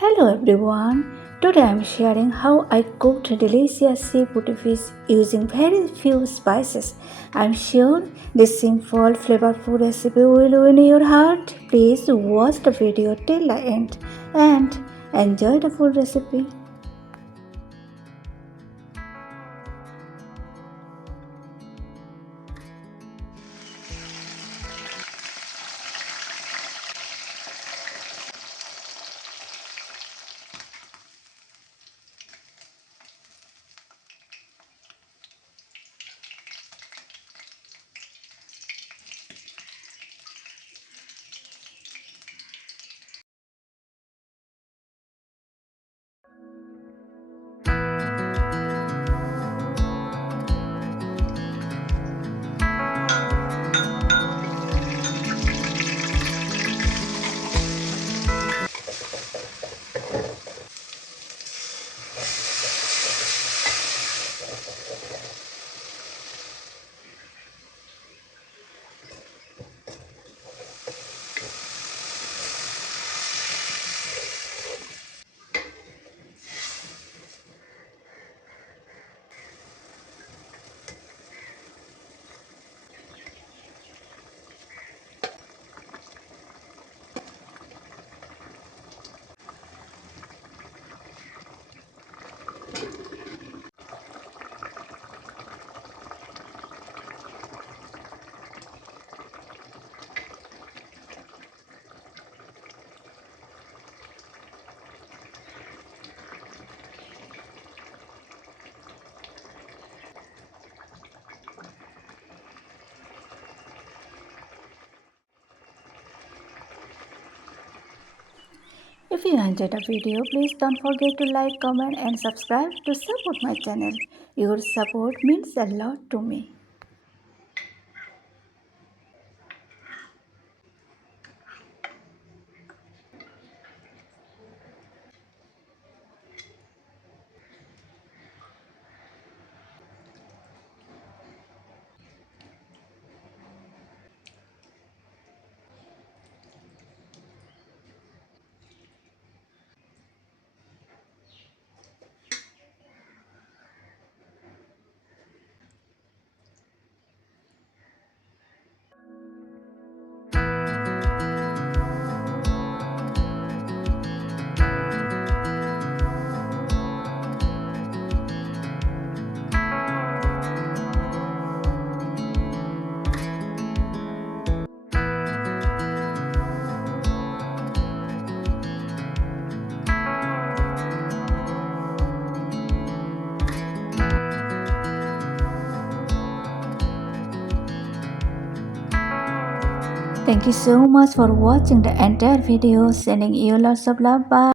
Hello everyone. Today I am sharing how I cooked delicious seafood fish using very few spices. I am sure this simple flavorful recipe will win your heart. Please watch the video till the end and enjoy the full recipe. If you enjoyed the video, please don't forget to like, comment and subscribe to support my channel. Your support means a lot to me. Thank you so much for watching the entire video. Sending you lots of love. Bye.